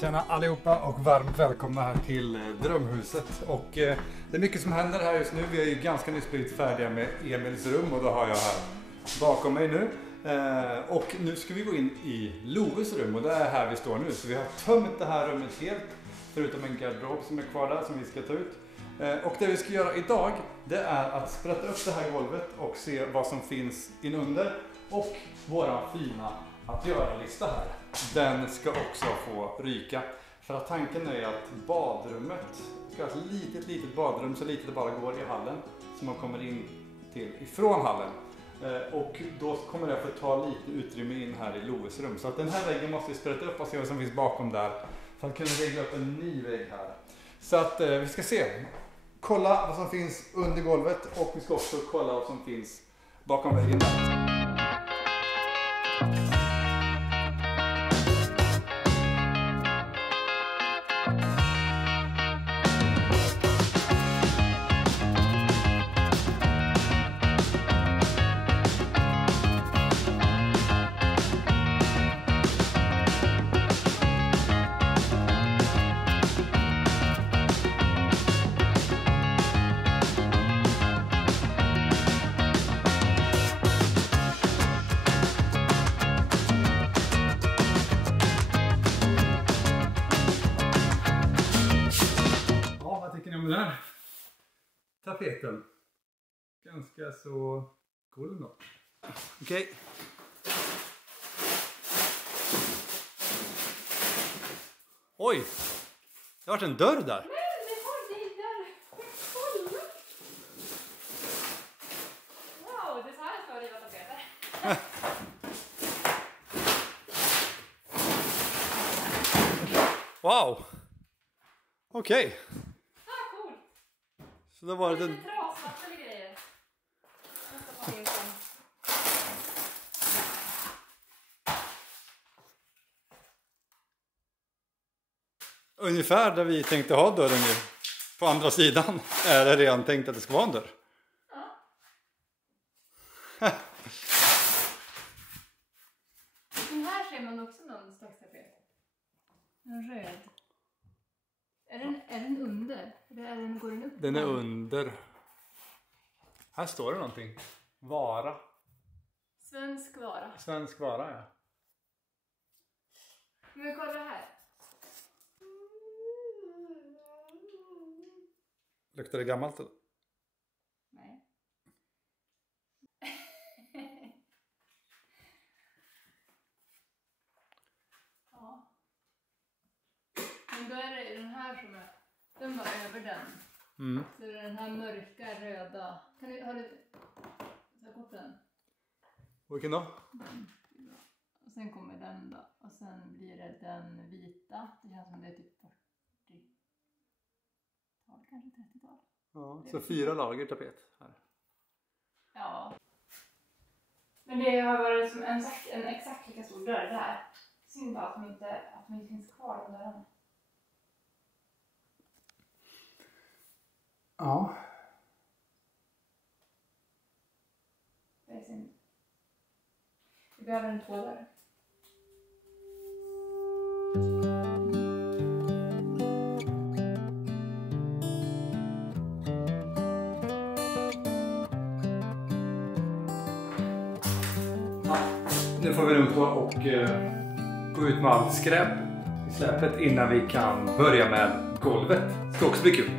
Tjena allihopa och varmt välkomna här till Drömhuset. Och det är mycket som händer här just nu. Vi är ju ganska nyss blivit färdiga med Emils rum och då har jag här bakom mig nu. Och nu ska vi gå in i Loves rum och det är här vi står nu. Så vi har tömt det här rummet helt, förutom en garderob som är kvar där som vi ska ta ut. Och det vi ska göra idag, det är att sprätta upp det här golvet och se vad som finns inunder. Och våra fina att göra-lista här, den ska också få ryka. För att tanken är att badrummet ska ha ett litet badrum, så litet det bara går i hallen, som man kommer in till ifrån hallen. Och då kommer det att få ta lite utrymme in här i Loves rum. Så att den här väggen måste vi sprätta upp och se vad som finns bakom där, för att kunna regla upp en ny vägg här. Så att vi ska se, kolla vad som finns under golvet och vi ska också kolla vad som finns bakom väggen där. Den här tapeten. Ganska så cool ändå. Okej. Oj! Det har varit en dörr där. Men det var det där. Kolla! Wow, det är så här ska riva tapeter. Wow! Okej. Coolt. Så det var Lite den... trasvatten och grejer. Nästa på min sån. Ungefär där vi tänkte ha dörren ju. På andra sidan är det redan tänkt att det ska vara en dörr. Ja. Den här ser man också någon slags tapet. En röd. Är den under? Eller går den upp? Den är under. Här står det någonting. Vara. Svensk vara. Svensk vara, ja. Men kolla här. Luktar det gammalt eller? Nej. Ja. Men då är det den här som är... Den var över den. Mm. Så det är den här mörka röda. Har du... Ta kort den. Vilken då? Och sen kommer den då. Och sen blir det den vita. Det känns som det är typ 40-tal, kanske 30-tal. Ja, så 4 lager tapet här. Ja. Men det har varit som en exakt lika stor dörr där. Synd bara att de inte finns kvar de dörrarna. Ja. Det är synd. Vi behöver en 2-dörr. Nu får vi rum på och gå ut med allt skräp i släpet innan vi kan börja med golvet. Det ska också bli kul.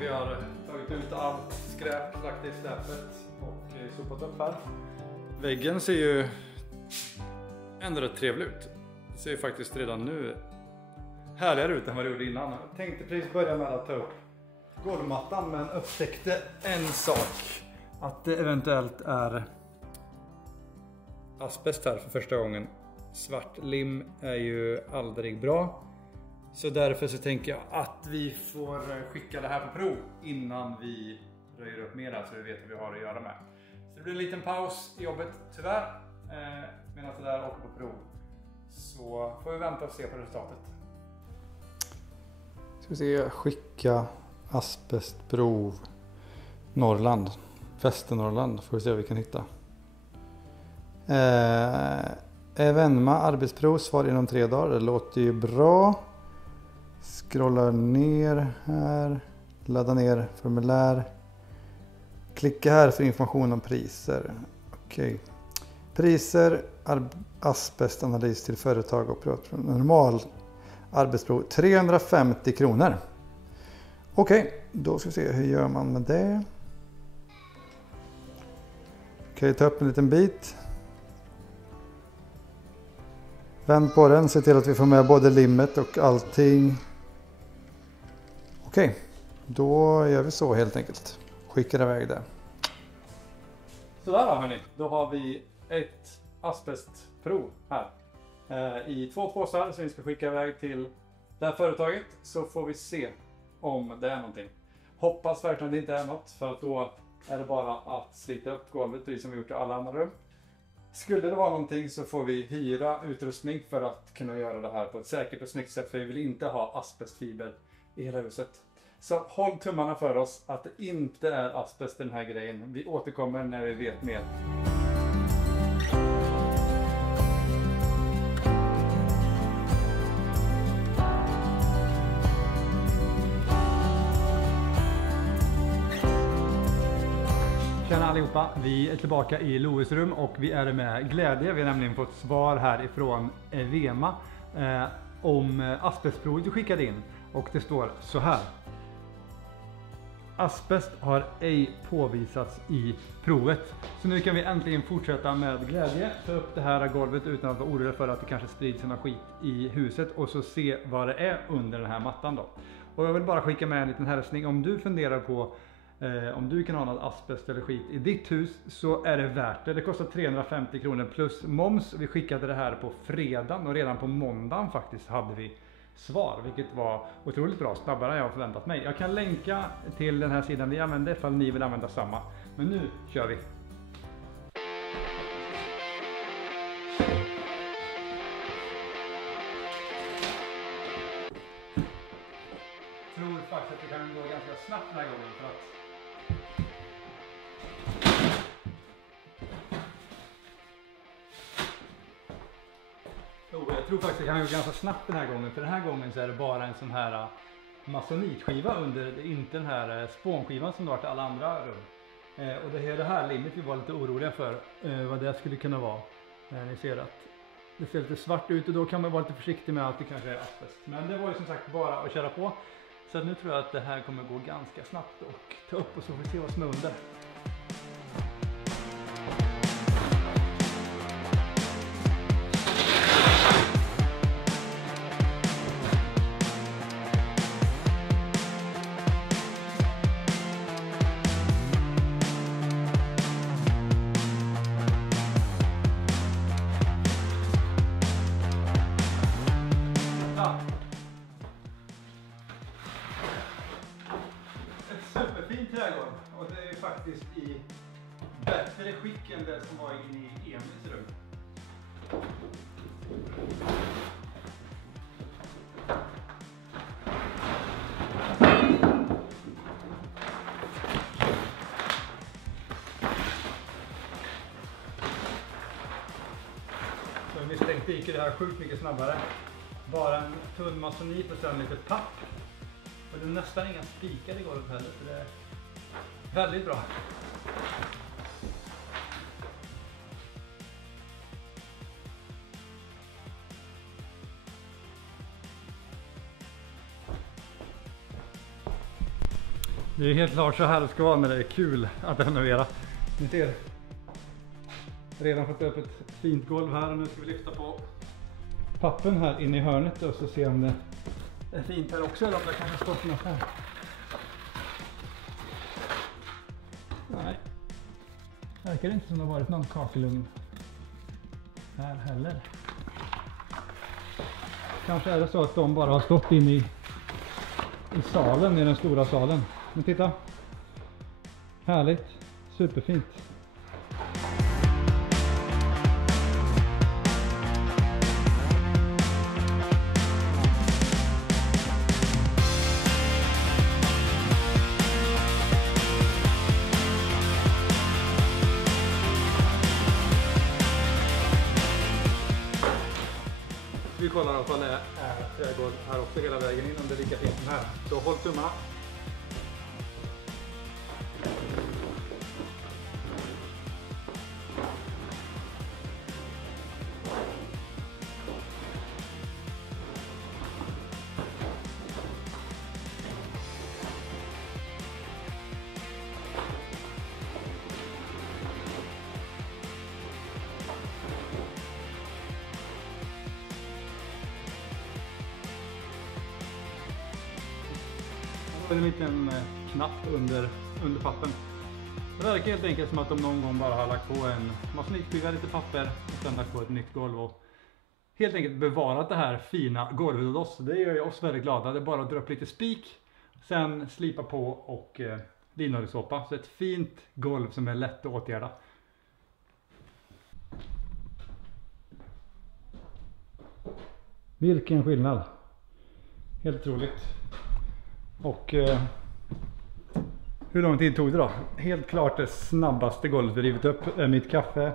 Vi har tagit ut allt skräp, lagt det i släpet och sopat upp här. Väggen ser ju ändå rätt trevlig ut. Det ser ju faktiskt redan nu härligare ut än vad det gjorde innan. Jag tänkte precis börja med att ta upp golvmattan men upptäckte en sak. Att det eventuellt är asbest här för första gången. Svart lim är ju aldrig bra. Så därför så tänker jag att vi får skicka det här på prov innan vi röjer upp mer så vi vet vad vi har att göra med. Så det blir en liten paus i jobbet tyvärr. Medan det där åker på prov. Så får vi vänta och se på resultatet. Ska vi se, skicka asbestprov Norrland. Västernorrland får vi se vad vi kan hitta. Evenma arbetsprov, svar inom 3 dagar. Det låter ju bra. Scrollar ner här. Ladda ner formulär. Klicka här för information om priser. Okej. Priser, asbestanalys till företag och normal arbetsprov 350 kronor. Okej, då ska vi se hur gör man med det. Okej, ta upp en liten bit. Vänd på den, se till att vi får med både limmet och allting. Okej, då gör vi så helt enkelt. Skickar iväg det. Sådär då hörni, då har vi ett asbestprov här. I 2 påsar som vi ska skicka iväg till det här företaget, så får vi se om det är någonting. Hoppas verkligen det inte är något, för att då är det bara att slita upp golvet, precis som vi gjort i alla andra rum. Skulle det vara någonting så får vi hyra utrustning för att kunna göra det här på ett säkert och snyggt sätt, för vi vill inte ha asbestfiber i hela huset. Så håll tummarna för oss att det inte är asbest i den här grejen. Vi återkommer när vi vet mer. Tjena allihopa, vi är tillbaka i Loes rum och vi är med glädje. Vi har nämligen fått svar här ifrån Evema om asbestprovet du skickade in. Och det står så här. Asbest har ej påvisats i provet. Så nu kan vi äntligen fortsätta med glädje. Ta upp det här golvet utan att vara orolig för att det kanske sprids någon skit i huset. Och så se vad det är under den här mattan då. Och jag vill bara skicka med en liten hälsning. Om du funderar på om du kan ha något asbest eller skit i ditt hus, så är det värt det. Det kostar 350 kronor plus moms. Vi skickade det här på fredagen och redan på måndagen faktiskt hade vi svar, vilket var otroligt bra, snabbare än jag förväntat mig. Jag kan länka till den här sidan vi använder ifall ni vill använda samma. Men nu kör vi! Jag tror faktiskt att det kan gå ganska snabbt den här gången, för att jag tror faktiskt att det kan gå ganska snabbt den här gången, för den här gången så är det bara en sån här masonitskiva under, inte den här spånskivan som det har till alla andra rum. Och det här limmet vi var lite oroliga för vad det skulle kunna vara. Ni ser att det ser lite svart ut och då kan man vara lite försiktig med att det kanske är asbest. Men det var ju som sagt bara att köra på. Så nu tror jag att det här kommer gå ganska snabbt och ta upp och så får vi se vad som är under. Superfint trädgård, och det är ju faktiskt i bättre skick än det som var inne i Emils rum. Så misstänkt gick det här sjukt mycket snabbare. Bara en tunn masonit och sen lite papp. Och det är nästan inga spikar i golvet heller, så det är väldigt bra. Det är helt klart så här det ska vara när det är kul att renovera. Ni ser, redan fått upp ett fint golv här och nu ska vi lyfta på pappen här inne i hörnet och så se om det är fint här också, eller om det kanske står något här. Nej, verkar inte som det har varit någon kakelugn här heller. Kanske är det så att de bara har stått in i salen, i den stora salen. Men titta. Härligt. Superfint. Vi kollar i alla fall det är trädgård här också hela vägen in, om det är lika fint som här. Så håll tummarna. En liten knapp under pappen. Det verkar helt enkelt som att de någon gång bara har lagt på en masonitskiva, lite papper och sen lagt på ett nytt golv och helt enkelt bevarat det här fina golvet åt oss. Det gör ju oss väldigt glada. Det är bara att dra upp lite spik, sen slipa på och linoljesåpa. Så ett fint golv som är lätt att åtgärda. Vilken skillnad. Helt otroligt. Och hur lång tid tog det då? Helt klart det snabbaste golvet vi rivit upp är mitt kaffe.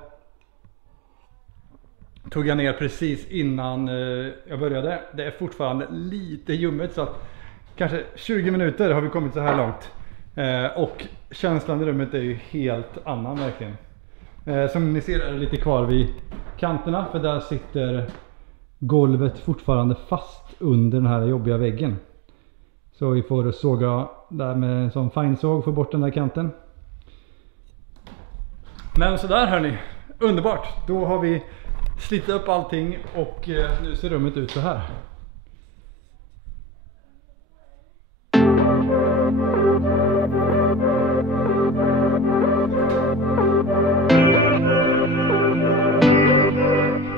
Tog jag ner precis innan jag började. Det är fortfarande lite ljummet så att kanske 20 minuter har vi kommit så här långt. Och känslan i rummet är ju helt annan verkligen. Som ni ser är det lite kvar vid kanterna, för där sitter golvet fortfarande fast under den här jobbiga väggen. Så vi får såga där med en sån finsåg för bort den där kanten. Men så där hörni, underbart. Då har vi slitit upp allting och nu ser rummet ut så här.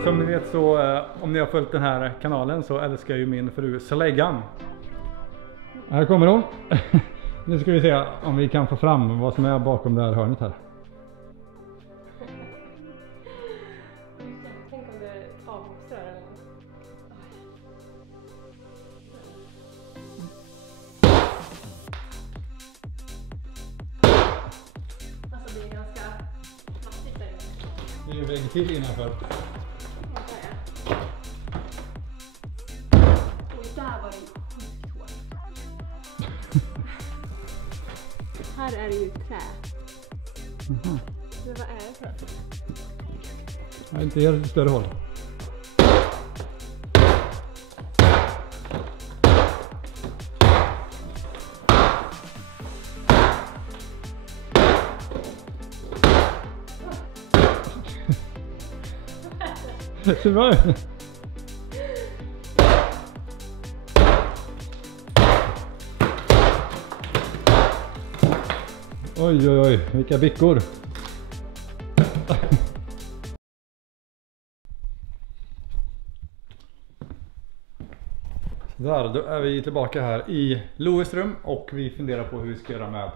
Som ni vet så, om ni har följt den här kanalen så älskar ju min fru släggan. Här kommer hon. Nu ska vi se om vi kan få fram vad som är bakom det här hörnet här. Tänk om det är avboxar eller något. Alltså det är ganska massigt där inne. Det är ju vägg till innanför. Och där var det sjukt hårt. Här är det ju trä. Mhm. Men vad är det för? Jag inte ger ett större håll. Tyvärr. Oj oj oj, vilka bickor. Där, då är vi tillbaka här i Louis rum och vi funderar på hur vi ska göra med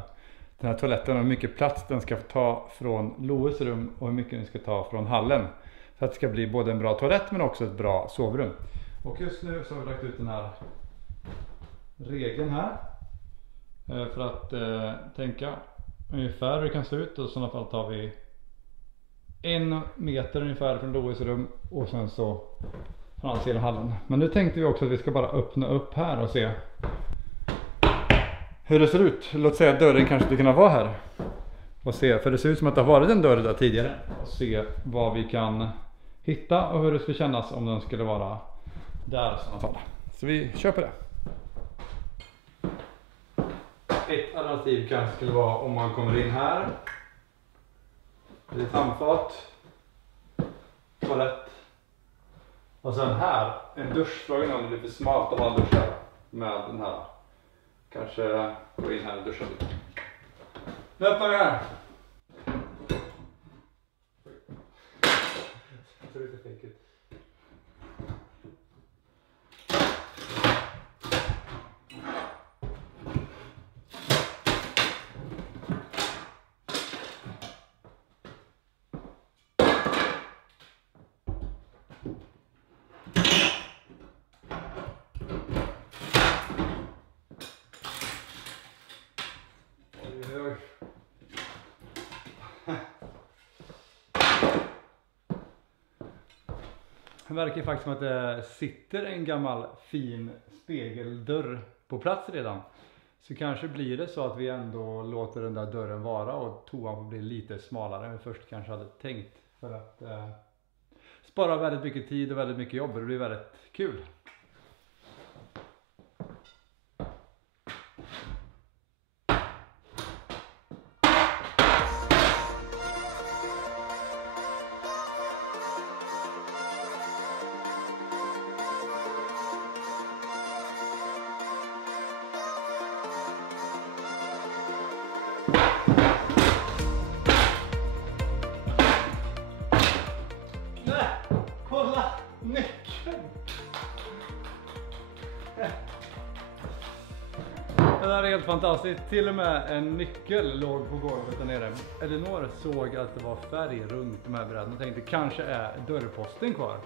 den här toaletten och hur mycket plats den ska ta från Louis rum och hur mycket den ska ta från hallen. Så att det ska bli både en bra toalett men också ett bra sovrum. Och just nu så har vi lagt ut den här regeln här för att tänka ungefär hur det kan se ut, och i sådana fall tar vi 1 meter ungefär från Louis rum och sen så från andra sidan hallen. Men nu tänkte vi också att vi ska bara öppna upp här och se hur det ser ut. Låt säga att dörren kanske skulle kunna vara här och se, för det ser ut som att det har varit en dörr där tidigare, och se vad vi kan hitta och hur det skulle kännas om den skulle vara där i sådana fall. Så vi kör på det. Ett alternativ kanske skulle vara om man kommer in här. Det är handfat, toalett och sen här en dusch. Frågan om det blir för smalt om man duschar med den här. Kanske gå in här och duscha lite. Nu öppnar vi här. Det ser lite fake ut. Det verkar faktiskt som att det sitter en gammal fin spegeldörr på plats redan. Så kanske blir det så att vi ändå låter den där dörren vara och toan får bli lite smalare än vi först kanske hade tänkt. För att spara väldigt mycket tid och väldigt mycket jobb. Det blir väldigt kul. Kolla nyckeln! Det där är helt fantastiskt. Till och med en nyckel låg på golvet där nere. Elinor såg att det var färg runt de här brädorna och tänkte kanske är dörrposten kvar.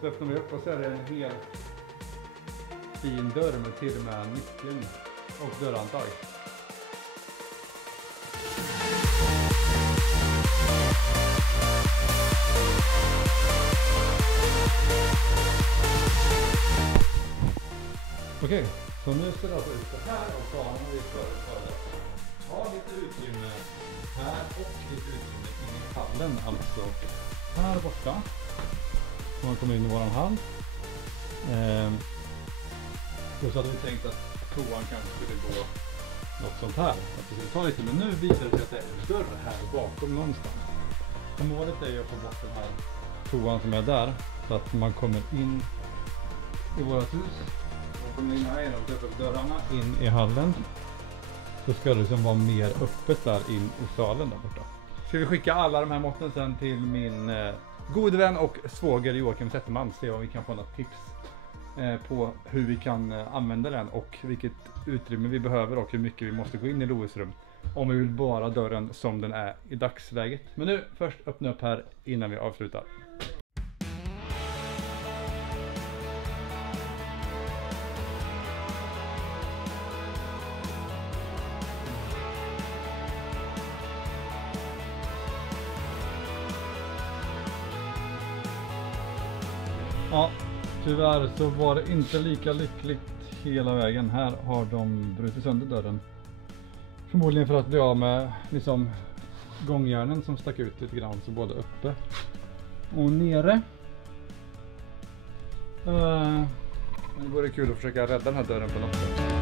Så öppnar vi upp och så är det en helt fin dörr med till och med nyckeln och dörrantag. Okej, så nu ser det alltså ut så här och så har vi förut ha lite utrymme här och lite utrymme in i hallen, alltså här borta. Så man kommer in i våran hall. Och så hade vi tänkt att toan kanske skulle gå något sånt här. Att det skulle ta lite, men nu visar det sig att det är en dörr här bakom någonstans. Och målet är ju att få bort den här toan som är där, så att man kommer in i vårat hus. Kommer in här genom att öppna dörrarna in i hallen, så ska det liksom vara mer öppet där in i salen där borta. Ska vi skicka alla de här måtten sen till min gode vän och svåger Joakim Zetterman, se om vi kan få något tips på hur vi kan använda den och vilket utrymme vi behöver och hur mycket vi måste gå in i Loes rum om vi vill bara dörren som den är i dagsläget. Men nu först öppna upp här innan vi avslutar. Ja, tyvärr så var det inte lika lyckligt hela vägen. Här har de brutit sönder dörren. Förmodligen för att bli av med liksom gångjärnen som stack ut lite grann, så både uppe och nere. Det vore kul att försöka rädda den här dörren på något sätt.